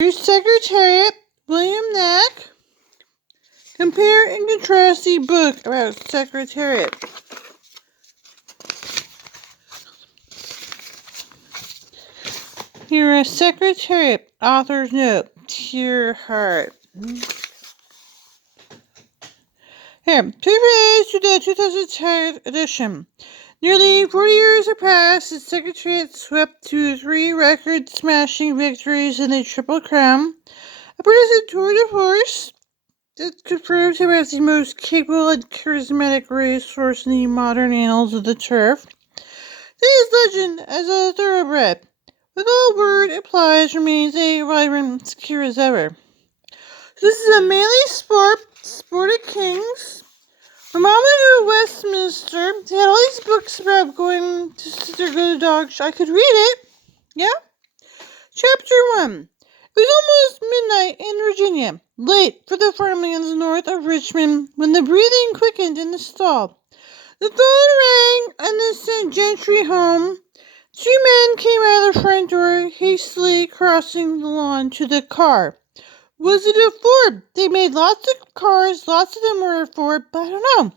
Here's Secretariat, William Knack. Compare and contrast the book about Secretariat. Here is Secretariat, author's note, Dear Heart. Here, preface to the 2010 edition. Nearly 40 years have passed since Secretariat swept to 3 record-smashing victories in the Triple Crown, a British Tour de Force that confirms him as the most capable and charismatic racehorse in the modern annals of the turf. Today's legend as a thoroughbred, with all word applies, remains a vibrant, secure as ever. So this is a manly sport of kings. My mom went to Westminster. They had all these books about going to sit or go to dog show. I could read it. Yeah? Chapter 1. It was almost midnight in Virginia, late for the farmlands north of Richmond, when the breathing quickened in the stall. The phone rang and they sent Gentry home. 2 men came out of the front door, hastily crossing the lawn to the car. Was it a Ford? They made lots of cars, lots of them were a Ford, but I don't know.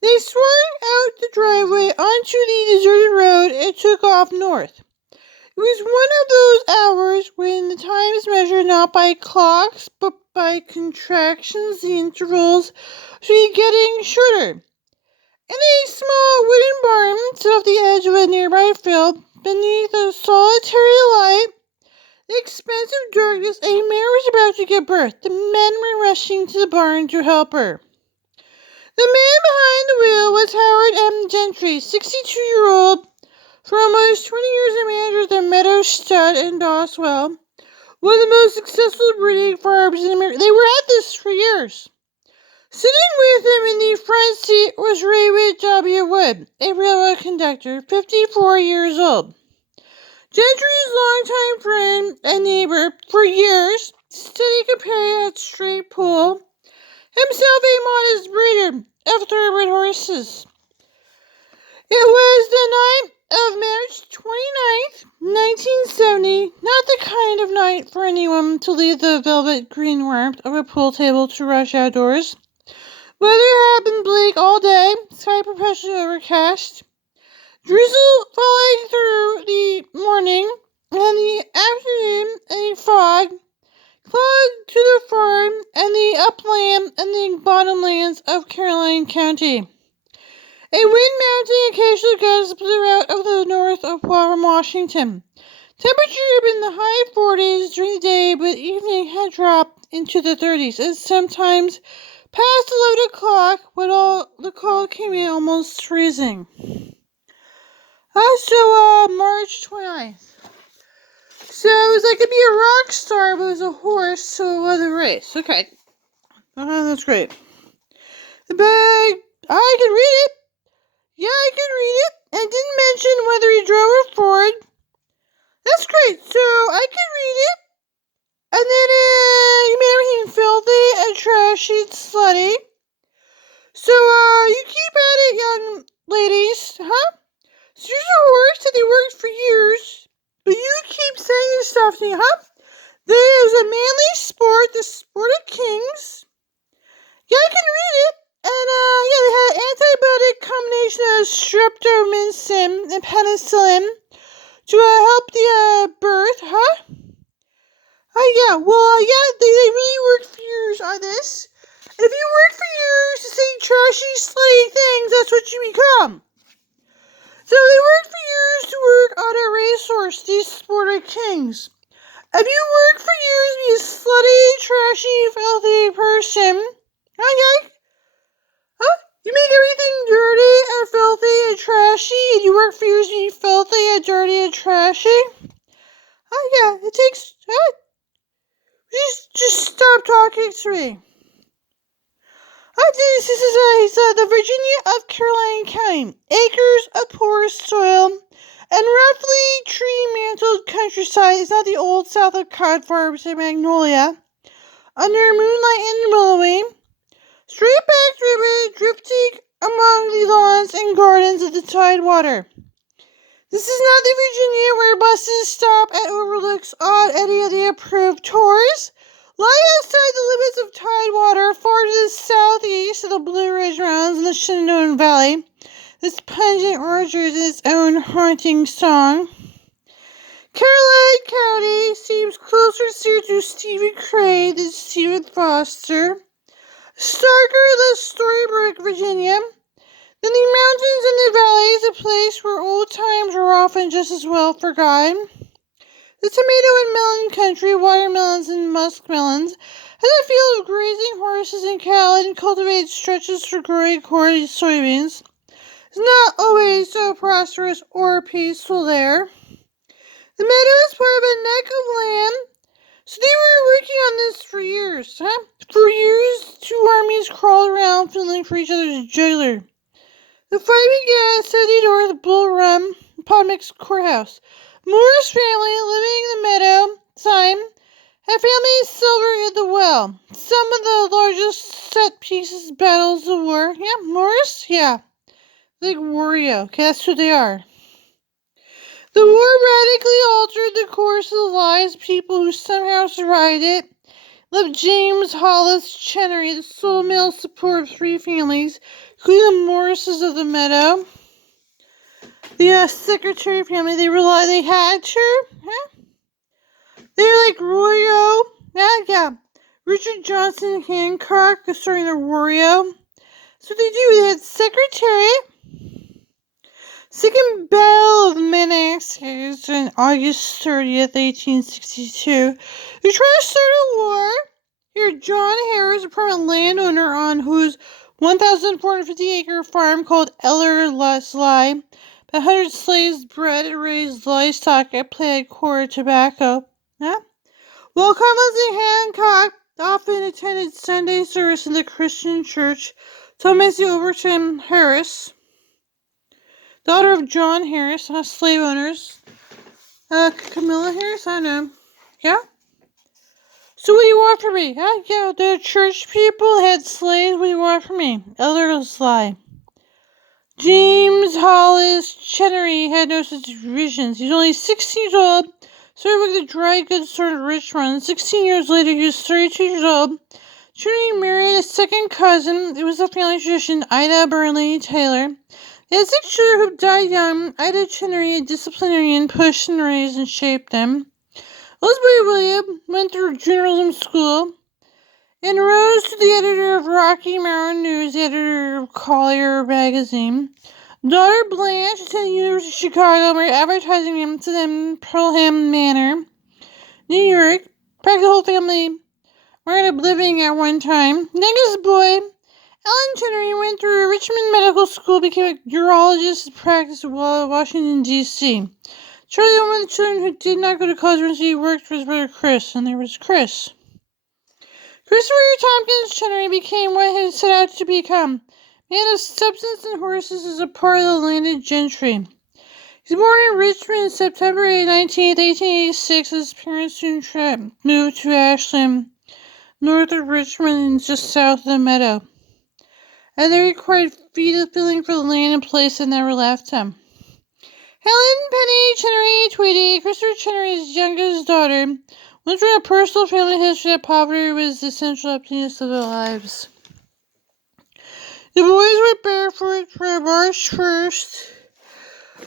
They swung out the driveway onto the deserted road and took off north. It was one of those hours when the time is measured not by clocks, but by contractions. The intervals should be getting shorter. In a small wooden barn set off the edge of a nearby field, beneath a solitary light, the expansive darkness, a mare was about to give birth. The men were rushing to the barn to help her. The man behind the wheel was Howard M. Gentry, 62-year-old, for almost 20 years a manager at the Meadow Stud in Doswell, one of the most successful breeding farms in America. They were at this for years. Sitting with him in the front seat was Rayward W. Wood, a railroad conductor, 54 years old. Gentry's longtime friend and neighbor for years, steady companion at straight pull, himself a modest breeder of thoroughbred horses. It was the night of March 29th, 1970, not the kind of night for anyone to leave the velvet green warmth of a pool table to rush outdoors. Weather had been bleak all day, sky perpetually overcast. Drizzle falling through the morning and the afternoon, a fog clogged to the farm and the upland and the bottomlands of Caroline County. A wind mounting occasional gusts blew out of the north of Washington. Temperature had been in the high 40s during the day, but evening had dropped into the 30s, and sometimes past 11 o'clock when all the cold came in almost freezing. March 29th. So it was like to be a rock star, but it was a horse, so it was a race. Okay. That's great. The bag, I could read it. Yeah, I could read it. And it didn't mention whether he drove a Ford. That's great. So I could read it. And then he made everything filthy and trashy and slutty. So you keep at it, young ladies, huh? So here's a horse that they worked for years. But you keep saying this stuff to me, huh? There's a manly sport, the sport of kings. Yeah, I can read it. And, they had an antibiotic combination of streptomycin and penicillin to help the birth, huh? They really worked for years on this. And if you work for years to say trashy, slutty things, that's what you become. So they worked for years to work on a racehorse, these sport of kings. If you work for years to be a slutty, trashy, filthy person, you make everything dirty and filthy and trashy, and you work for years to be filthy and dirty and trashy. It takes, just stop talking to me. This is the Virginia of Caroline County. Acres of poor soil and roughly tree-mantled countryside is not the old south of cod farms and magnolia. Under moonlight and willowing, straight-backed river drifting among the lawns and gardens of the tidewater. This is not the Virginia where buses stop at overlooks on any of the approved tours. Lying outside the limits of Tidewater, far to the southeast of the Blue Ridge Mountains in the Shenandoah Valley, this pungent orchard is its own haunting song. Caroline County seems closer to Stephen Crane than Stephen Foster. Starker less Storybrooke, Virginia, than the mountains and the valleys, a place where old times are often just as well forgotten. The tomato and melon country, watermelons and muskmelons, has a field of grazing horses and cattle and cultivated stretches for growing corn and soybeans. It's not always so prosperous or peaceful there. The meadow is part of a neck of land, so they were working on this for years. For years, two armies crawled around feeling for each other's jugular. The fight began at 70 North Bull Run, Potomac's courthouse. Moore's family, living in the meadow, had family silver in the well. Some of the largest set-pieces battles of the war. Yeah, Morris? Yeah. Like Wario. Okay, that's who they are. The war radically altered the course of the lives of people who somehow survived it. Left James Hollis Chenery the sole male support of three families, including the Morrises of the Meadow. The Secretariat family, they had to. They're like Royo. Yeah. Richard Johnson Hancock, starting the Royo. So they do. They had Secretariat. Second Battle of Manassas on August 30th, 1862. They tried to start a war. Here, John Harris, a prominent landowner on whose 1,450-acre farm called Ellerslie, 100 slaves bred and raised livestock and planted corn and tobacco. While Collins and Hancock often attended Sunday service in the Christian church, Thomas Overton Harris, daughter of John Harris, slave owners. Camilla Harris, I know. Yeah? So what do you want from me? Yeah, the church people had slaves. What do you want from me? Ellerslie. James Hollis Chenery had no such visions. He was only 16 years old, started working at the dry goods store in Richmond. 16 years later, he was 32 years old. Chenery married a second cousin. It was a family tradition, Ida Burnley Taylor. They had 6 children who died young. Ida Chenery, a disciplinarian, pushed and raised and shaped them. Elizabeth William went through journalism school and rose to the editor of Rocky Mountain News, the editor of Collier magazine. Daughter Blanche attended the University of Chicago, married advertising to them Pelham Manor, New York. Practically the whole family wound up living at one time. Youngest boy, Alan Chenery, went through Richmond Medical School, became a urologist and practiced in Washington, D.C. Charlie, one of the children who did not go to college when he worked for his brother Chris, and there was Chris. Christopher Tompkins Chenery became what he set out to become, man of substance and horses as a part of the landed gentry. He was born in Richmond September 19, 1886. His parents soon moved to Ashland, north of Richmond and just south of the Meadow. And they required feeling for the land and place that never left him. Helen Penny Chenery Tweedy, Christopher Chenery's youngest daughter, went through a personal family history that poverty was the essential emptiness of their lives. The boys were barefoot for March 1st.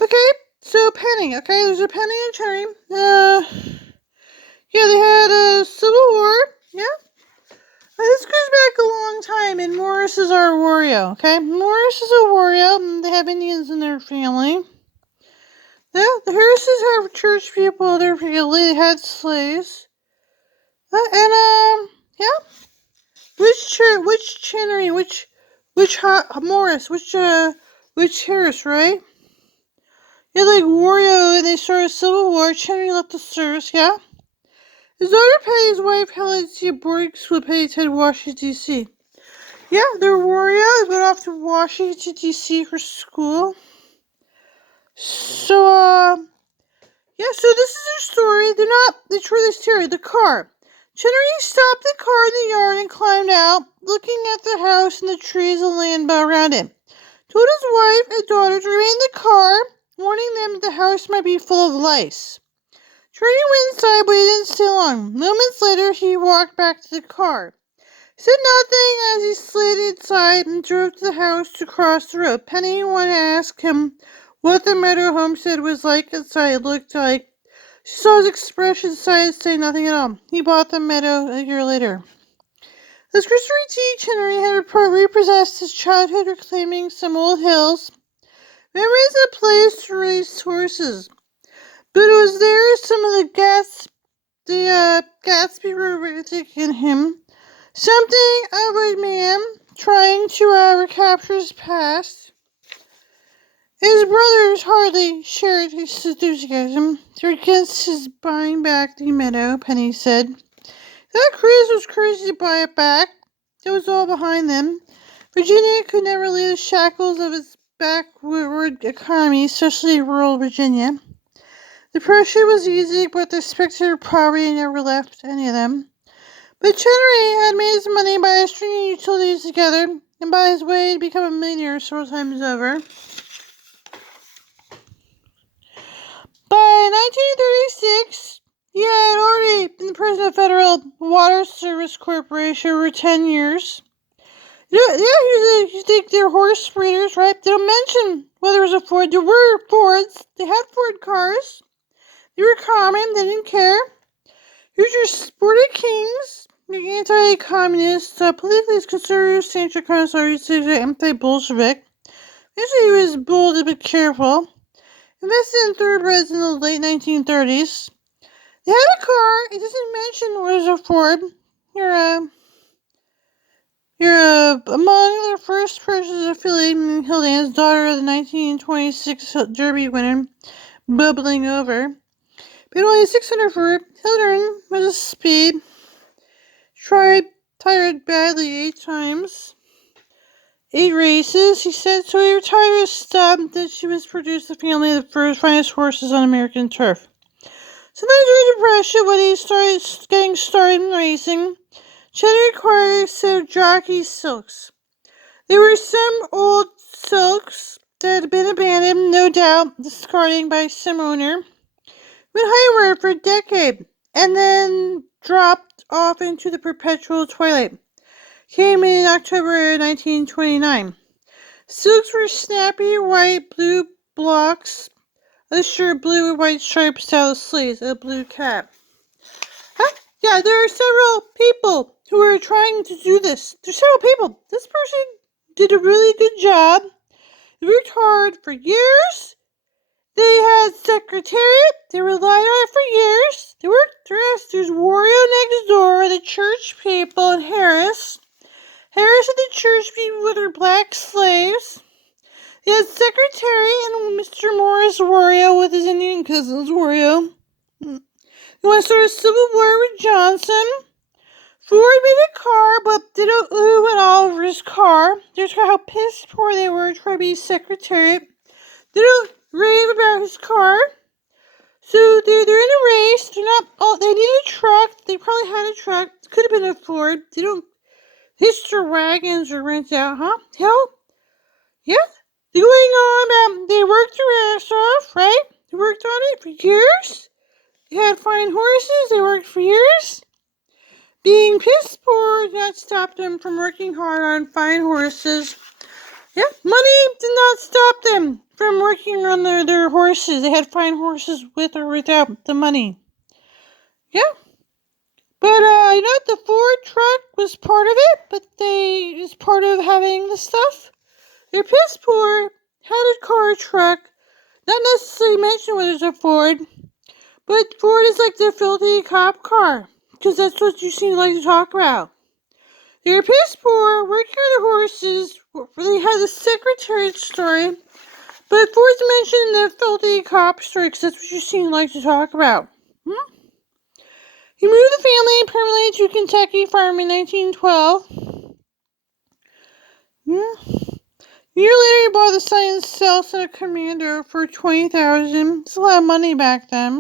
Okay, so Penny. Okay, there's a Penny and Chenery. Yeah, they had a civil war. Yeah. This goes back a long time, and Morris is our Wario. Okay, Morris is a Wario, and they have Indians in their family. Yeah, the Harrises have church people. They had slaves. Yeah. Which Chenery, which Morris, which Harris, right? Yeah, like Wario, and they started a civil war. Chenery left the service, yeah? His daughter Penny's wife Helen to a boarding school at Penny attended Washington, D.C. Yeah, their Wario went off to Washington, D.C. for school. So, yeah, so this is their story. They try this theory, the car. Chenery stopped the car in the yard and climbed out, looking at the house and the trees and land around it. Told his wife and daughter to remain in the car warning them that the house might be full of lice. Trudy went inside, but he didn't stay long. Moments later, he walked back to the car. He said nothing as he slid inside and drove to the house to cross the road. Penny wanted to ask him what the Meadow homestead was like inside. It looked like. She saw his expression and decided to say nothing at all. He bought the meadow a year later. As Christopher T. Chenery had repossessed his childhood, reclaiming some old hills, memories of a place to raise horses. But it was there some of the Gatsby were in him. Something of a man trying to recapture his past. His brothers hardly shared his enthusiasm. They're against his buying back the meadow, Penny said. That Chris was crazy to buy it back. It was all behind them. Virginia could never leave the shackles of its backward economy, especially rural Virginia. The pressure was easy, but the specter of poverty never left any of them. But Chenery had made his money by stringing utilities together and by his way to become a millionaire several times over. By 1936, he had already been the president of Federal Water Service Corporation for 10 years. You think they're horse breeders, right? They don't mention whether it was a Ford. There were Fords. They had Ford cars. They were common. They didn't care. Here's your sporty kings, the anti-communist, politically conservative, anti-Bolshevik. Actually, he was bold but careful. Invested in thoroughbreds in the late 1930s. They had a car. It doesn't mention what was a Ford. You're among the first persons affiliated in Hildan's daughter of the 1926 Derby winner, bubbling over. But only 600 for Hildern was a speed. Tired badly 8 times. 8 races, he said, so he retired his stub that she was produced the family of the first finest horses on American turf. Sometimes during depression, when he started getting started in racing, Chenery acquired a set of jockey silks. There were some old silks that had been abandoned, no doubt discarded by some owner, went highward for a decade, and then dropped off into the perpetual twilight. Came in October 1929. Silks were snappy white blue blocks, a shirt blue with white stripes down the sleeves, a blue cap. Yeah, there are several people who are trying to do this. There's several people. This person did a really good job. They worked hard for years. They had Secretariat. They relied on it for years. They worked the rest. There's Wario next door, the church people, and Harris. Harris and the church people with their black slaves. They had Secretariat and Mr. Morris Wario with his Indian cousins, Wario. He want to start a civil war with Johnson. Ford made a car, but they don't ooh and all over his car. They talk how pissed poor they were trying to be Secretariat. They don't rave about his car. So they're in a race. They're not all. They need a truck. They probably had a truck. It could have been a Ford. They don't hitch their wagons or rent out, huh? Hell, yeah. They're going on. They worked their ass off, right? They worked on it for years. They had fine horses. They worked for years. Being piss poor did not stop them from working hard on fine horses. Yeah, money did not stop them from working on their horses. They had fine horses with or without the money. Yeah. But, the Ford truck was part of it, but it was part of having the stuff. They're piss poor, had a car, truck, not necessarily mention whether it's a Ford, but Ford is like the filthy cop car, because that's what you seem like to talk about. They're piss poor, working on the horses, they had the Secretariat story, but Ford's mentioned the filthy cop story, because that's what you seem like to talk about. He moved the family permanently to Kentucky Farm in 1912. A year later, he bought the Science Cells and a Commando for $20,000. That's a lot of money back then.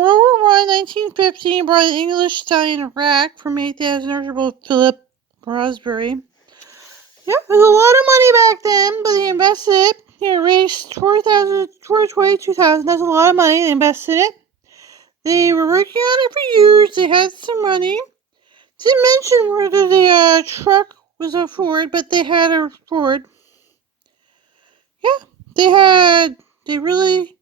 World War I, 1950, he bought an English stallion rack from 8,000 Archibald Philip Crosby. Yeah, it was a lot of money back then, but he invested it. raised $422,000. That's a lot of money. They invested in it. They were working on it for years. They had some money. Didn't mention whether the truck was a Ford, but they had a Ford. Yeah, they really,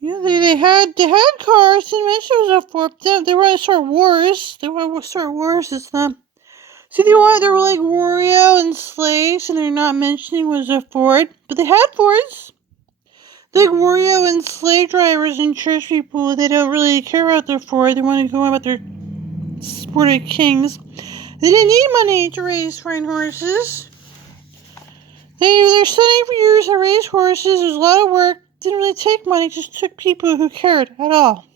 they had cars. Didn't mention it was a Ford. They were going to start wars. They want to start wars. It's not. See, there were like Wario and Slaves, and they're not mentioning was a Ford, but they had Fords. Like Wario and slave drivers and church people, they don't really care about their Ford. They want to go about their sporty kings. They didn't need money to raise fine horses. They're studying for years to raise horses. There's a lot of work. Didn't really take money. Just took people who cared at all.